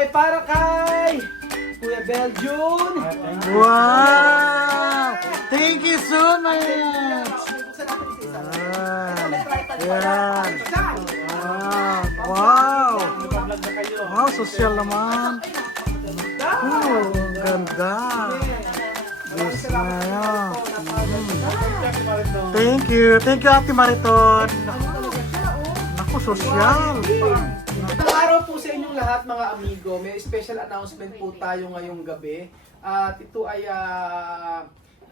ay para kay Kuya Beljun. Wow! Thank you so much! Buksan natin isa-isa. Yan! Wow! Wow, social naman! Oh, ang ganda! Diyos na yan! Thank you! Thank you, Ate Mariton! Naku, social! Magandang araw po sa inyong lahat mga amigo. May special announcement po tayo ngayong gabi. At ito ay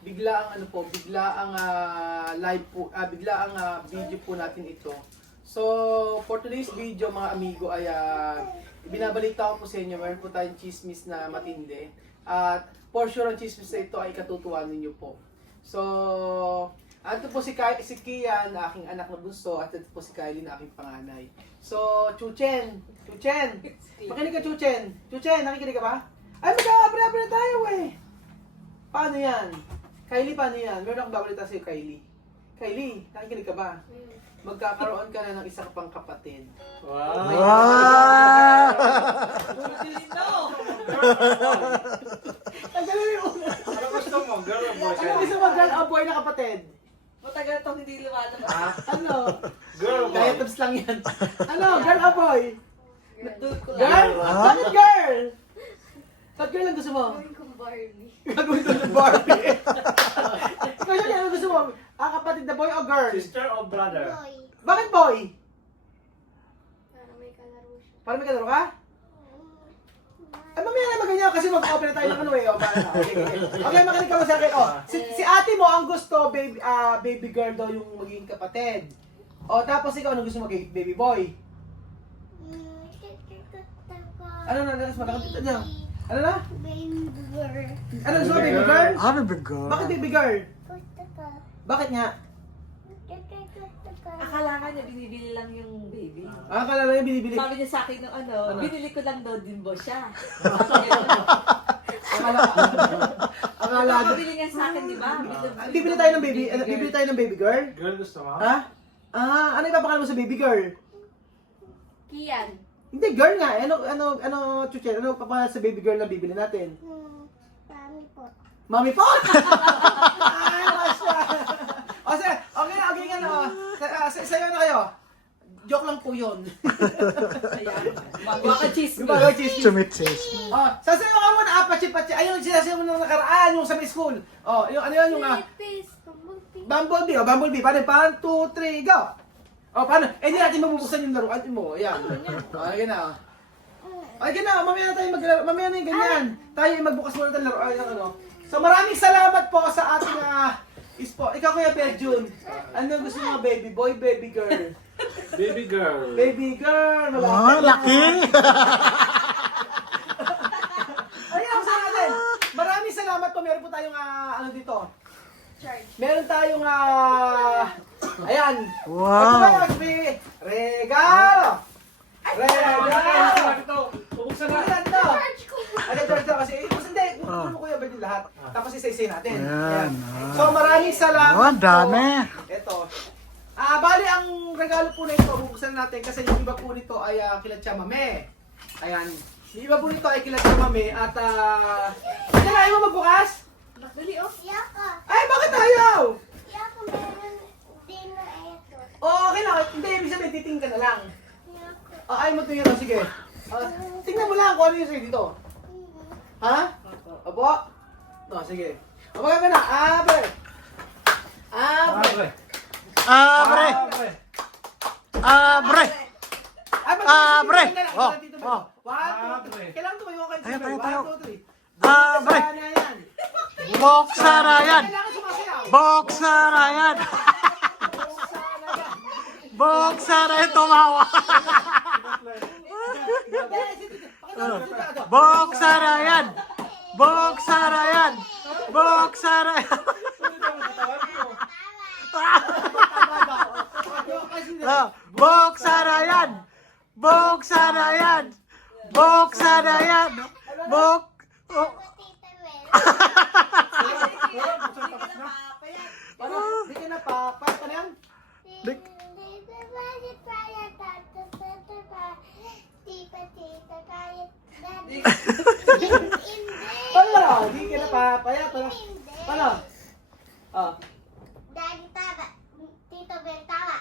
bigla ang live po, bigla ang video po natin ito. So, for today's video mga amigo ay binabalita ko po sa inyo, meron po tayong chismis na matindi. At for sure ang chismis na ito ay katutuwa ninyo po. So, ito po si Kian, na aking anak na bunso, at ito po si Kylie na aking panganay. So, Chuchen, makinig ka Chuchen, nakikinig ka ba? Ay, mag-aabra-abra tayo eh. Paano yan? Kylie, paano yan? Meron akong babalita sa'yo, Kylie. Kylie, nakikinig ka ba? Magkakaroon ka na ng isa ka pang kapatid. Wow! Ang galing yung una. Ano gusto mo? Girl or boy? Ano gusto mo, girl o boy na kapatid? Matagal itong hindi lumalabas. Ano? Girl or boy? Kaya tabs lang yan. Ano, girl o boy? Nagdul ko lang. Girl? Bakit girl? Bakit girl ang gusto mo? Gawin kong Barbie. Gagawin ko ng Barbie. Kasi ano gusto mo? Kapatid na boy o girl? Sister or brother? Boy. Bakit boy? Para may kalaro siya. Para may kalaro ka? Ay, mamaya na maganyan kasi mag-open na tayo ng ano eh. Okay, makinig ka mo sa akin. Si ate mo ang gusto, baby girl daw yung magiging kapatid. Tapos ikaw, ano gusto mo, baby boy? Ano na, makakantita niya. Ano na? Baby girl. Ano gusto mo, baby girl? Happy girl! Bakit baby girl? Gusto ko. Bakit nga? Akala nga niya binibili lang yung baby. Akala lang yung binibili. Sabi niya sa akin nung Ano? binili ko lang daw din bo siya. Akala Nakabili niya sa akin, di ba? Bibili tayo ng baby, bibili tayo ng baby girl? Girl gusto mo? Ha? Ano ipapakala mo sa baby girl? Kian. Hindi, girl nga. Chuchen, ano ipapakala sa baby girl na bibili natin? Mami po. Mami po! Ano siya? Okay na. Sa'yo na kayo. Joke lang po yun. Baka chismis. Bago chismis. Chumiches! Sasayo ka muna, pachi-pachi. Ayun, sinasayo mo nung nakaraan, yung sa may school. Yung ano yun, yung Please, bumulti. Bumblebee. Bumblebee. Paano? 1, 2, 3, go! Paano? Hindi natin mabubuksan yung laruan mo. Ayan. Ayan na. Ayan na, mamaya na yung ganyan. Tayo yung magbukas muna ng laruan ng ano. So maraming salamat po sa ating ispo. Ikaw Kuya Beljun. Ano gusto mo, baby boy, baby girl? Baby girl. Baby girl. Laki! Ayan, sa natin. Maraming salamat po. Meron po tayong ano dito. Charge. Meron tayong ayan. Wow! Ito ba yung regalo? Regalo! Ito, bubuksan na. Ano ito? Charge ko. Ano ito? Kasi hindi, kunin mo Kuya Beljun lahat. Tapos isa-isa natin. Ayan. So maraming salamat Oh, ang dami. po. Ito. Bali ang regalo po na ito, bubuksan natin kasi yung iba po nito ay kilat mame. Ayan. Yung iba po nito ay kilat mame at hindi na ayaw mo magbukas? Dali, oh. Yako. Ay, bakit ayaw? Yako meron din na ito. Okay lang. Hindi, ibig sabihin, titingin ka na lang. Yako. Ayaw mo tingin lang, sige. Tingnan mo lang kung ano yung sa'yo dito. Ha? Opo? Sige. Abagay ka na. Abre. Abre. Abre! Abre! Abre! Oh, oh. 1, 2, 3. Kailangan tumayo ka. Tayo. 1, 2, 3. Abre! Buksan na yan. Boksarayan! Kailangan sumasayaw. Boksarayan! Buksan na yan. Boksarayan! Tumawa! Pakita mo. Boksarayan! Boksarayan! Boksarayan! Boksarayan! Boksarayan! Boksarayan! Bok... Oh. Tita Mel. Di ka na pa. Paano yan? Dik- Tita, Payat, ano? Hindi. Paano? Oh. Daddy taba. Tito Bel taba.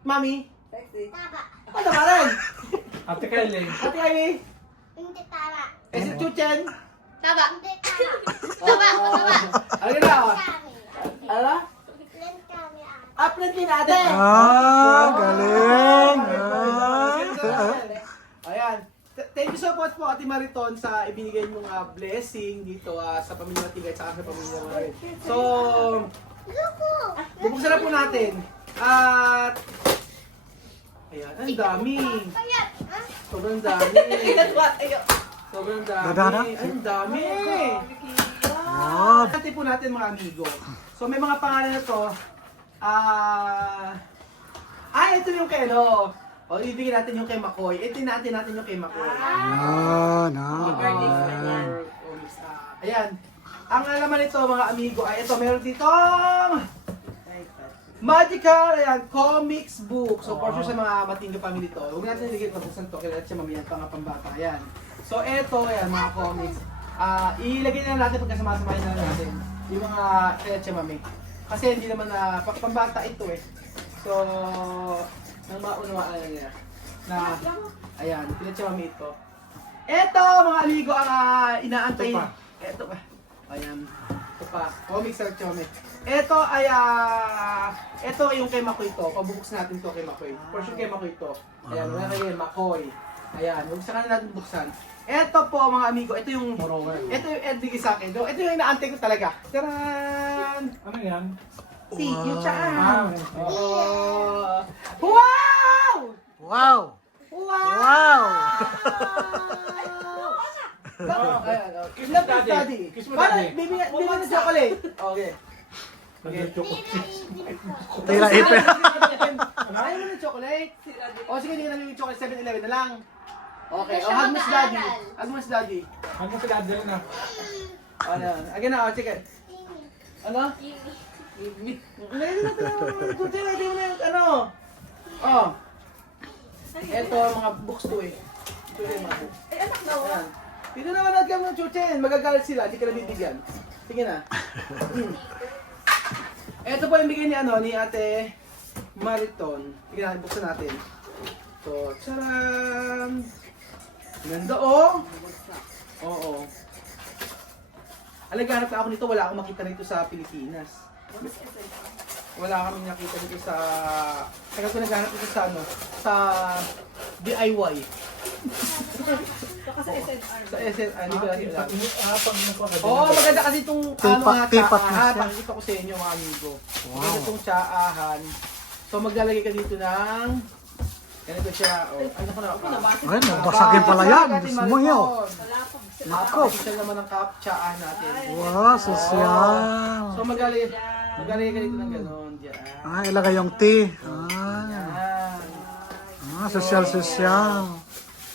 Mami? Sexy. Taba. Ano ba rin? Ate Kylie. Ate Kylie? Hindi taba. Si Chuchen? Taba. Hindi taba. Ano na? Kami. Ano? Plan kami ate. Upload din natin. Galing. Ayan. Thank you so much po Ate Mariton sa ibinigay mong blessing dito sa pamilya Matigay at sa pamilya Marin. So, Luko. bubuksan na po natin. At ayan, ang dami. Payat. Ah? Sobrang dami. Sobrang Dadana? dami. Ang dami. Wow. Natin po natin mga amigo. So may mga pangalan na to. Ito yung kay ano. O, ibigyan natin yung kay Makoy. Ito natin yung kay Makoy. Yan. birthday ko na yan. Ayan. Ang alaman nito mga amigo ay ito. Meron ditong Magical, ayan, comics book. So, for sure sa mga Matinga family to. Huwag natin nilagay ito sa to. Kaya siya mamiyan pambata. Ayan. So, ito, ayan, mga comics. Ilagay na natin pagkasama-samahin na natin. Yung mga kaya siya mami. Kasi hindi naman na pambata ito eh. So, nang maunawaan na niya. Na, ayan, kaya siya mami ito. Ito, mga amigo, ang inaantay. Ito pa. Ito pa. Ayan. Ito pa. Comics at Chome. Ito ay, ito yung kay Makoy to. Pabubuksan natin to kay Makoy. For sure kay Makoy to. Ayan, wala kay Makoy. Ayan, buksan na natin buksan. Ito po mga amigo, ito yung Edwig sa akin. Ito yung inaantay ko talaga. Taran! Ano yan? Si Yu-chan! Wow. Wow! Wow. Wow! Wow. Ayan, Kiss love mo, you, Daddy. Daddy. Kiss mo, Paano? Daddy. Bibigyan ng chocolate. Okay. Tira ipin. Ayaw mo ng chocolate? O sige, hindi ka namin yung chocolate. 7-Eleven na lang. Okay. O, hug mo si Daddy. Hug mo si Daddy. Ano sila din na? Ano? Again na, o, sige. Ano? Ngayon natin ang tutay natin mo na yung ano. Oh. Ito, mga books to eh. Ito yung mga books. Ay, anak daw. Ayan. Dito naman natin ng chuchen. Magagalit sila. Hindi ka na bibigyan. Sige na. Ito po yung bigay ni ano, ni Ate Mariton. Sige na, buksan natin. So, tsaran! Ganda oh! Oo. Alaganap na ako nito, wala akong makita nito sa Pilipinas. Wala kaming nakita dito sa... Kaya ko naghanap dito sa ano, sa DIY. Saka sa SNR. Sa SN, hindi ko natin alam. Pag nagpapagaling. Oo, maganda kasi itong Tipak na siya. Pakikita ko sa inyo mga amigo. Wow. Maganda itong tsaahan. So maglalagay ka dito ng... Ganito siya. Oh, ano ko na? Ay, nabasagin pala yan. Diyos mo yun. Wala pa. Nako. Official naman ang tsaahan natin. Wow, sosyal. So maglalagay ka dito ng gano'n. Diyan. Ilagay yung tea. Yan. Sosyal.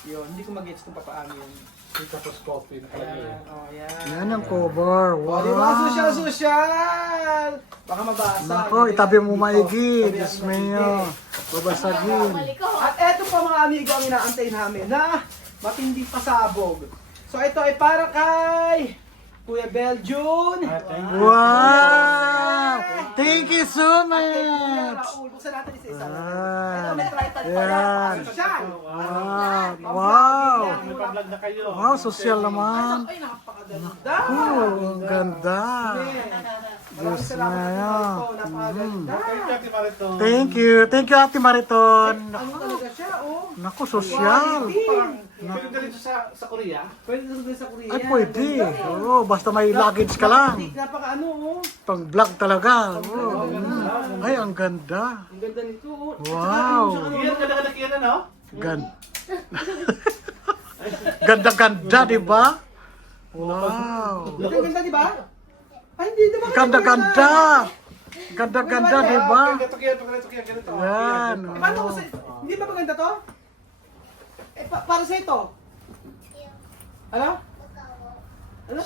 Yun, hindi ko mag-gets kung papaano yun. Tapos coffee na kaya. Ayan, oh, yan. Yan ang cover. Oh, di ba? Wow. Sosyal! Baka mabasa. Nako, Hindi itabi mo dito. maigi. Tabi Diyos natin mayo. maigi. Babasagin. At eto pa mga amigo ang inaantay namin na matinding pasabog. So ito ay para kay Kuya Beljun. Thank you. Wow! Thank you so Kay Kuya much! Raul. Buksan natin isa-isa. Ah. Ito may tripod pa Yan. yan. Sosyal. Wow! Wow! May pag-vlog na kayo. Wow, sosyal naman. Ay, napakaganda. Oh, ang ganda. Maraming salamat Diyos Ate mayo. Marito. Napakaganda. Thank you, Ate Marito. Thank you. Thank you, Ate Mariton. Ano talaga siya, oh. Naku, sosyal. Pwede ka dito sa Korea? Pwede ito sa Korea. Ay, pwede. Oo, basta may luggage ka lang. Napaka ano, oh. Pang vlog talaga. Oo. Ay, ang ganda. Ang ganda nito, oh. Wow. Iyan ka na iyan ano? Ganda-ganda, di ba? Wow. Ang ganda, di ba? Ay, hindi naman. Ganda-ganda. Ganda-ganda, di ba? Ganito ganito. Yan. Paano ko sa... Hindi ba maganda to? Para sa ito. Ano? Ano?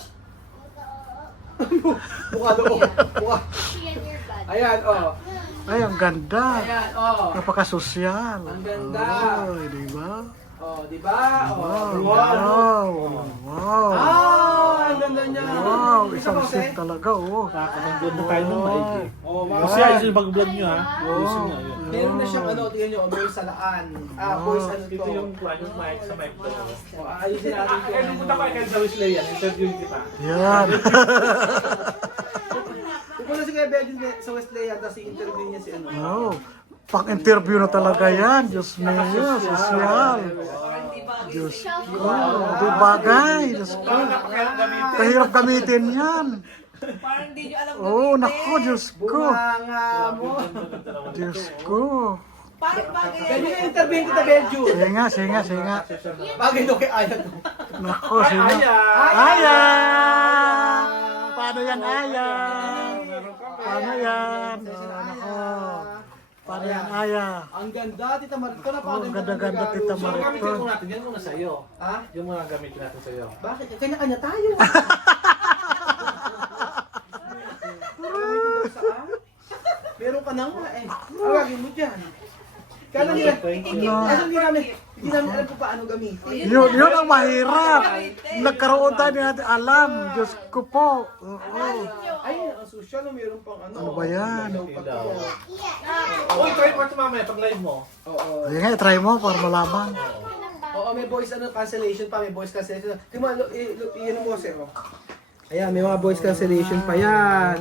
Mukha doon. Mukha. Ayan, oh. Ay, ang ganda. Ayan, oh. Napakasosyal. Ang ganda. Ay, di ba? Oh, di ba? Oh, Wow. di ba? Wow. Wow. Ah, ang ganda niya. Wow. Jose? talaga, oh. Nakakapag-vlog na tayo ng maigi. Oh, mga Kasi ayos yung pag-vlog nyo ha. Ayusin nyo. ayun. meron na siyang ano, tingnan nyo, voice sa laan. Voice ano to. Ito yung mic sa mic to. Ayusin natin ito. Kaya pumunta ko kay Wesley yan. Interview kita. Yan. Pupunta si Kuya Belgian sa Wesleyan, tapos i-interview niya si ano. Oh, pang-interview na talaga yan. Diyos mio, sosyal. Parang di ba? Diyos ko, di bagay. Diyos ko. Parang napakahirap gamitin. Kahirap gamitin yan. Parang di nyo alam Oh, gamitin. nako, Diyos ko. Bumanga mo. Diyos ko. Parang bagay Pwede yan. na interview kita, Belgian. Sige nga, sige nga, sige nga. Bagay daw kay Aya to. Nako, sige nga. Aya! Aya! Paano yan, Aya? Paano yan? Oh, nako. Paano yan, Aya? Ang ganda, Tita Marito. Napakaganda. ang ganda-ganda, ng regalo. Tita So, Marito. gamitin ko natin. Yan muna sa'yo. Ha? Yung muna gamitin natin sa'yo. Bakit? Kanya-kanya tayo. Meron ka na nga eh. Awagin mo dyan. Kaya hindi namin alam kung paano gamitin. Yun ang mahirap. Nagkaroon tayo natin alam. Diyos ko po. Oo. Ay, ang social na meron pang ano. Ano ba yan? Ilaw pa to. Uy, try mo ito mamaya pag live mo. Oo. Ayun nga, try mo para malaman. Oo, may voice cancellation pa, may voice cancellation. Tingnan mo, iyan mo sir. Ayan, may mga voice cancellation pa yan.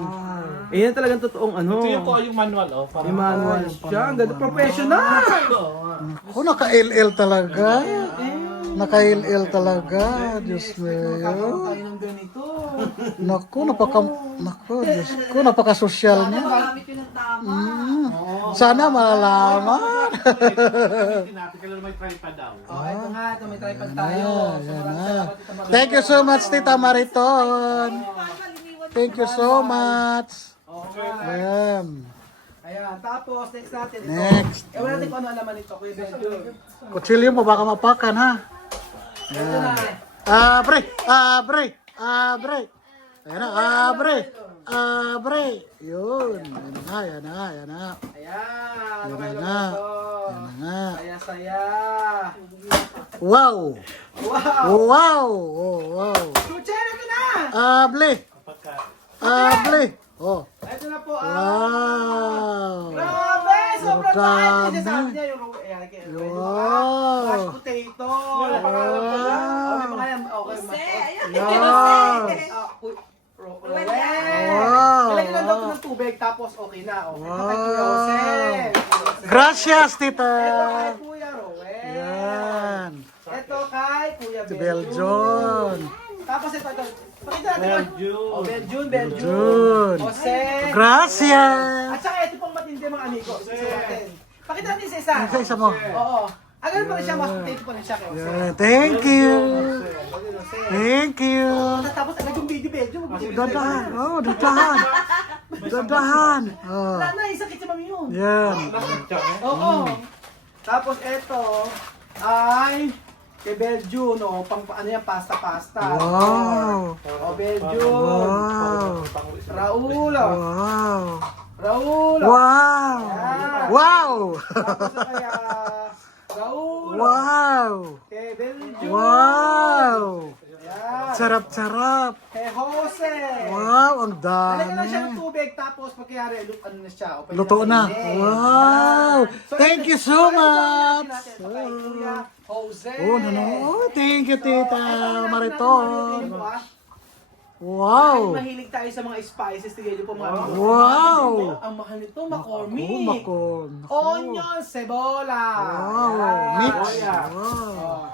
Ayan talagang totoong ano. Ito yung ko yung manual oh. May manual siya. Ang ganda, professional! Ako, naka-LL talaga. Naka-LL talaga. Diyos mo Magkakaroon tayo ng ganito. Naku, Diyos ko, napaka-sosyal niya. Gamit yun ng tama. Sana malalaman. Gamitin natin. Kailan may try pa daw. Oh, ito nga, ito may tripod tayo. So, Yan maraming na. salamat, Tita Marito. Thank you so much, Tita Mariton. Thank you so much. Okay. Ayan. Ayan, tapos next natin ito. Next. Ewan natin kung ano alaman nito, Kuya Benjo. Kutsilyo mo, baka mapakan, ha? Ito na. Abre! Abre! Abre! Ayan na, abre! Abre! Yun. Yan na, yan na, yan na. Ayan, ano Yan kayo na. naman ito? Yan na. Saya-saya. Wow! Wow! Wow! Oh, wow! Kuchen, ito na! Able! Pagka Able! Oh. Ito na po ang... Wow! Grabe! Sobrang Dami. dami! Sinasabi niya yung... Ayan, kaya... Wow. Mashed potato! May pangalan pa dyan. Oh, may pangalan. Okay, Jose, ayan. Wow. Roel! Wow. Nalagyan lang daw ito ng tubig, tapos okay na. Okay. Ito kay Kuya Wow. Jose. Gracias, tita! Ito kay Kuya Roel. Yan! Ito kay Kuya Si Belgian. Beljon! Tapos ito. Pakita natin. Belgian. Oh, Belgian. Belgian. Jose. Gracias! At saka ito pong matindi mga amigo. Isa natin. Pakita natin sa isa. Isa mo. Oo. Agad pa rin siya, mas potato pa rin siya kay Jose. Yan. Thank you! Jose. Thank you! Tapos agad yung video Belgian. Dadahan! Oh, dadahan! Dadahan! Oh. Wala na, isakit si mami yun. Yan! Oo. Tapos ito ay kay Belgian, no? Pang ano yan, pasta. Wow! Oh, Belgian. Wow! Raul. Wow! Raul. Wow! Wow! Tapos kaya Raul. Wow! Kay Belgian. Wow! Ayan. Sarap-sarap! Kay Jose. Wow! Ang Lalagyan lang siya ng dami! tubig tapos pagkayari, ano na siya. o pwede Luto na! kainin. Wow! So, Thank ito- you so ito much! natin ito kay Kuya Jose. Oh, oh, thank you, So, Tita ito natin Mariton! natin ito, ah. Wow! Mahilig tayo sa mga spices. Tigil niyo po mga amigo. Wow! Ang mahal nito, Oh, McCormick. makon! Onion, cebola. Wow! Yan. Mix! Soya. Wow! Oh.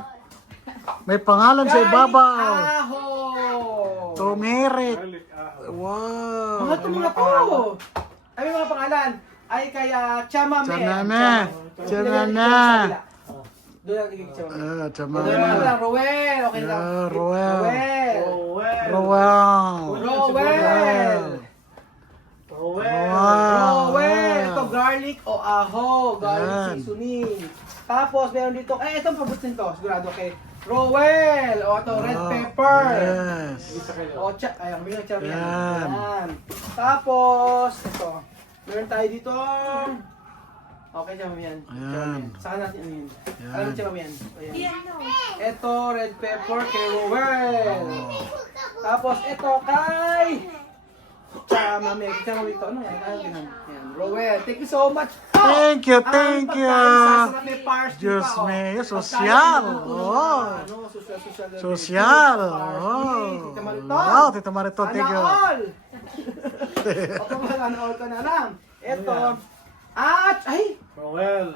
May pangalan sa Garlic ibabaw! aho. Turmeric! Wow! Mga ito mga to. Ay, may mga pangalan. Ay, kaya chamame. Chamame. Chamame. Doon natin kay chamame. Chamame! Doon natin lang, Roel. Okay lang. Yeah, Roel. Roel. Roel! Roel. Wow! Roel. Ito, garlic o aho. Garlic Yan. seasoning. Tapos, meron dito, itong pabutin to. Sigurado kay Roel. O, ito, red Wow. pepper. Yes! O, ayan, may nagcharap yan. Yan. Yan. Tapos, ito. Meron tayo dito. Okay, chamam yan. Ayan. Saan natin ano yun? Yan. Alam mo chamam yan. Ayan. Yan, no. Ito, red pepper kay Roel. Tapos, ito kay Tsaka mami, kita mo ito. Ano yan? Yan. Rowel, thank you so much. Thank you, thank Ang you. pagkain, sasarap, may parsley Diyos pa, oh. me, Pagkain, sosyal. luto ng Oh. ano, sosyal. Social. Parsley, Tita Mariton. Wow, Tita Mariton, thank you. Sana all. O kung sana all ka na lang. Ito. At, ay, Roel.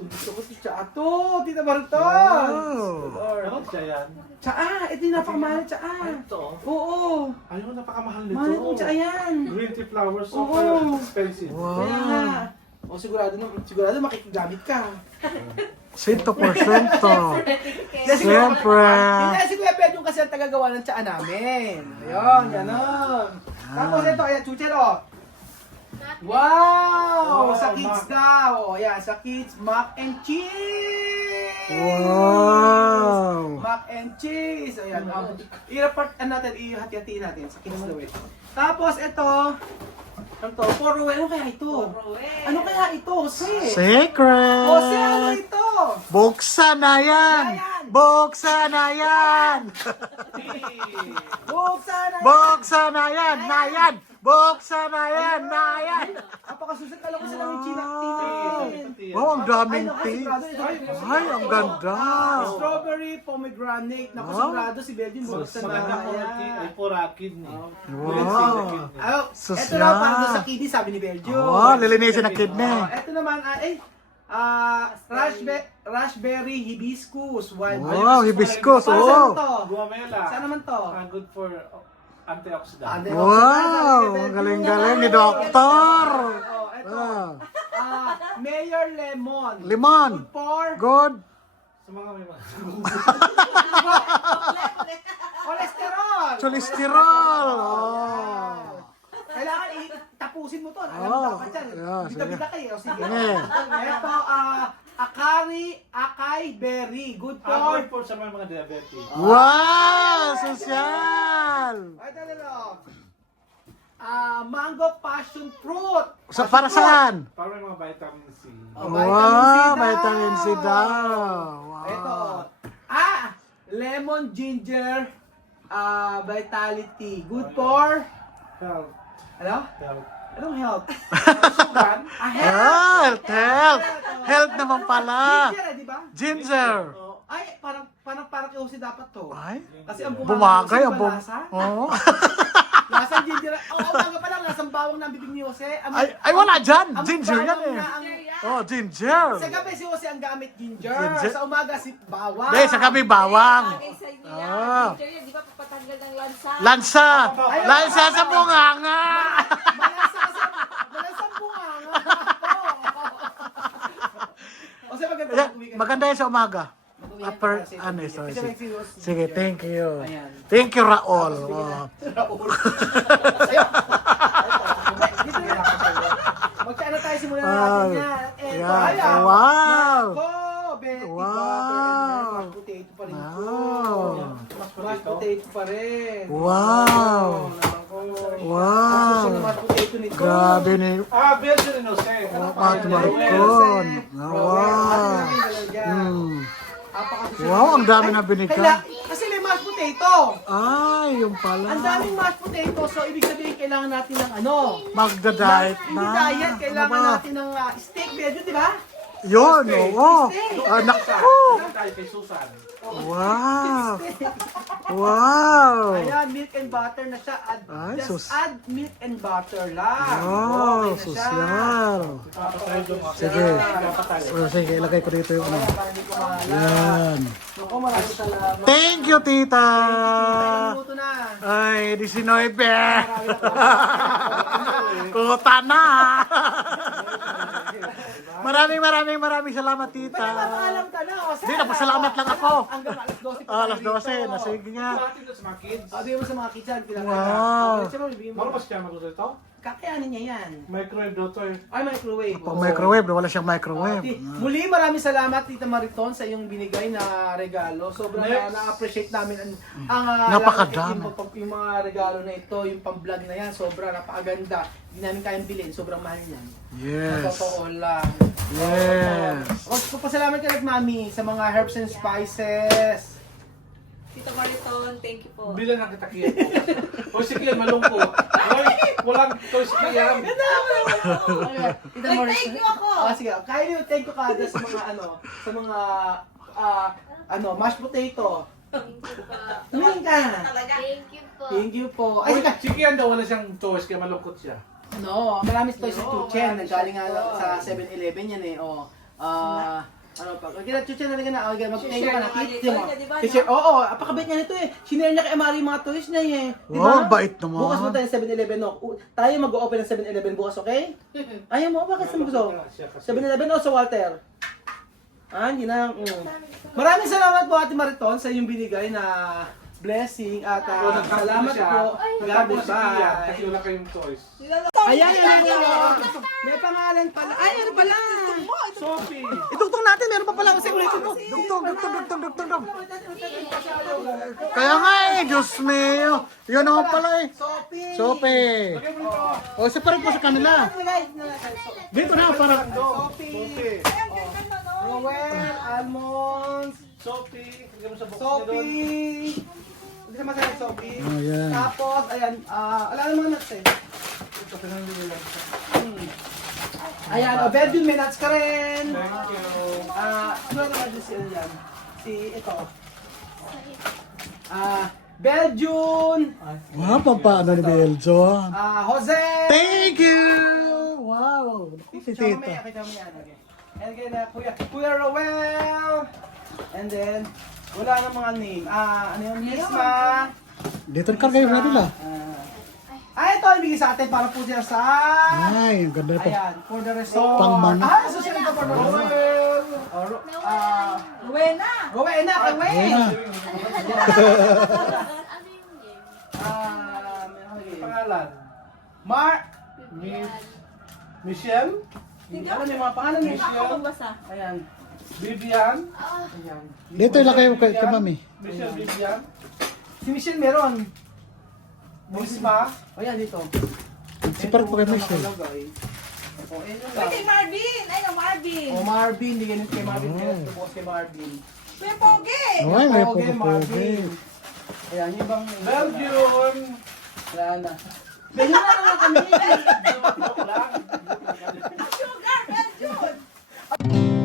gusto ko si Chato, Tita Mariton. Wow. Lord. Ano siya yan? Tsaa, ito yung napakamahal, tsaa. Ito. Oo. Ayun, napakamahal nito. Mahal itong tsaa yan. Green tea flowers, so Oo. expensive. Wow. Kaya nga. O sigurado makikigamit ka. 100%. Hindi, Siyempre. Hindi, si Kuya Pedro kasi ang tagagawa ng tsaa namin. Ayun, gano'n. Tapos ito, ayan, chuchero. Wow! Wow, Sa kids mac. daw. Ayan, sa kids, mac and cheese! Wow. Mac and cheese. Ayan. I-report natin, ihati-hatiin natin sa kids daw eh. Tapos ito, ano to? Puro, ano kaya ito? Ano kaya ito, Jose? Secret. Jose, ano ito? Buksan na yan. Buksan na yan. Buksan na! Buksan na yan. Na yan. Buksan na yan. Na yan. Napakasusunod, alam ko sila may chinak-tina. Wow, ang daming tea. Ay, ang ganda. Strawberry pomegranate. Naku, Wow. sigurado si Belgian buksan na. Maganda for kid, ay for kidney. Wow. Ito Social. na para doon sa kidney, sabi ni Belgium. Oh, lilinisin ang kidney. Ito naman, raspberry hibiscus. Wild Wow, hibiscus. Para Oh. saan to? Guamela. Saan naman to? Good for antioxidant. Ande, Wow, ang galing-galing ni Doktor. Oh, ito. Ah. Mayor lemon. Lemon. Good for Good. Sa mga may mga. cholesterol. Cholesterol. Oh. Kailangan tapusin mo to. Alam mo Oh, dapat yan. yeah, Bida-bida kayo. Sige. Sige. Ito, acai berry. Good for... Good for sa mga diabetes. Wow, sosyal. Ito. Mango passion fruit. So, para saan? Para may mga vitamin C. Oh, Wow, vitamin C daw. Wow. Ito. Lemon ginger vitality. Good for... Health. Ano? Health. Anong health? Sugan. Health, health. Health naman pala. Ginger, di ba? Ginger. Ay, parang kay Jose dapat to. Ay, Kasi ang bumagay ang lasa. Oh. Lasang ginger. Umaga pa lang, lasang bawang ng bibig ni Jose. Ay, wala dyan. ang Ginger yan bawang eh. na ang- Oh, ginger. Sa gabi si Jose ang gamit ginger. Ginger. Sa umaga si bawang. Hindi, sa gabi bawang. Bagay sa inyo yan. Ah. Ginger yan, di ba papatanggal ng lansa? Lansa. Lansa sa bunganga. Malasang bunga nga. Jose, maganda Yeah, mag-uwi ka na. maganda yan sa umaga. Mag-uwi ka Upper, na kasi ano, ginger. sorry. Kasi may si Jose Sige, ginger. thank you. Ayan. Thank you, Raul. Oh. Raul. Sa'yo. Dito na. Magkano tayo simulan natin yan. Eto, Yeah. ayan. Wow. Nako, Betty Wow. Butter. Mashed potato pa rin ito. Wow. Mashed potato pa rin. Wow. Nako. Wow. Ang susunod na mashed potato nito. Grabe ni Belgian and Jose. Pat Marcon. Wow. Wow, ang dami na binigay. Kasi may mashed potato. Ay, yung pala. Ang daming mashed potato. So, ibig sabihin, kailangan natin ng ano? Magda-diet na. Hindi diet. Kailangan Ano ba? natin ng steak medyo, di ba? Yun, oo. Naku. Tayo kay Susan. Wow. Wow. Ayan, milk and butter na siya. Ay, Just add milk and butter lang. Wow, Okay na siya. sosyal. Papatayo doon ako. Sige. Papatayo. Oh, sige, ilagay ko dito yung ano. Para hindi ko maalam. Yan. Naku, maraming salamat. Thank you, tita. Ilang minuto na. Ay, 19. Kuta na. Maraming salamat, tita. Ba't napapaalam ka na? O, Hindi, napasalamat lang ako. Hanggang alas 12 pa Alas tayo 12, rito. nasige nga. Bakit doon sa mga kids? Sabi mo sa mga kitsan, Wow. Maro ba siya magusto ito? Kakayanin niya yan. Microwave daughter. Ay, microwave. Pang Oo. microwave, wala siyang microwave. Muli, maraming salamat Tita Mariton sa iyong binigay na regalo. Sobrang Next. na-appreciate namin ang Napakadami. yung mga regalo na ito, yung pang-vlog na yan, sobrang napakaganda. Hindi namin kayang bilhin, sobrang mahal yan. Yes. Totoo lang. Yes. Pasalamat ka ulit, Mami, sa mga herbs and spices. Tita Mariton, thank you po. Bilan ang kita Kian. O si Kian malungkot. Ay, walang toys si Kian. Nag-thank you ako. Sige, Kylie, thank you ka sa mga sa mga mashed potato. Tumingin ka. Thank you po. Thank you po. Ay, Ay, si Kian daw wala siyang toys kaya malungkot siya. marami toys sa Chuchen. Nanggaling nga sa 7-Eleven yan eh. Ano pa? Kaya Chuchen na rin na. Mag-thank you ka na. Kit mo. T-shirt. Oo, apakabait niya nito eh. Sinare niya kay Amari yung mga toys niya eh. Di ba? Bait naman. Bukas mo tayo 7-Eleven, no? Tayo mag-open ng 7-Eleven bukas, okay? Ayaw mo? Bakit saan mo gusto? 7-Eleven o sa Walter? Hindi na. Maraming salamat po Ate Mariton sa iyong binigay na blessing at salamat po. God bless. Kasi Bye. wala kayong toys. Ayan. May pangalan pala. Ay, ano pala? Sophie! Idugtong natin, meron pa pala kasi ulitin mo. Dugtong. Kaya nga eh, Diyos mio. Yun naman pala eh. Sophie. Sophie. O, separate po sa kanila. Dito na, para. Sophie. Rowell, Almonds. Sophie! Lagyan mo sa box niya doon. Sophie. Hindi naman sa Sophie. Oh, yan. Tapos, ayan, ala ng mga nuts eh. Ito, pinanggili lang siya. Ayan, Belgian may nuts ka rin. Thank you. Ano naman din si yan? Si ito. Belgian. Wow, pampaano ni Beljo. Jose. Thank you! Wow. Si Kita mo Tita. yan, okay. And then, Kuya Rowell. And then, wala nang mga name. Ano yung Misma. Dito karga yung nila. Ito, ibigay sa atin para po siya sa... Ay, ang ganda ito. Ayan, for the resort. Pangmano. Susunod ko for the Rowell. Rowena! Rowena, kay Wayne. Ayun na. Meron lagi. Pangalan? Michelle? Ano yung mga pangalan ni Ako magbasa. Ayan. Vivian? Ayan. Dito lang kayo kay Mami. Michelle Vivian? Si Michelle meron. Misma? Ayan, dito. Separate po kay Michelle. O, ayun yung Uy, kay lang. Marvin! Ay, no, Marvin! O, Marvin. Hindi ganun kay Marvin. Kaya tubos kay Marvin. Kuya Pogi! Ay, may Pogi, pogi. Marvin. Ayan, yung bang... Belgium! Wala na. Ganyan na naman kami. Joke lang. Sugar! Belgium!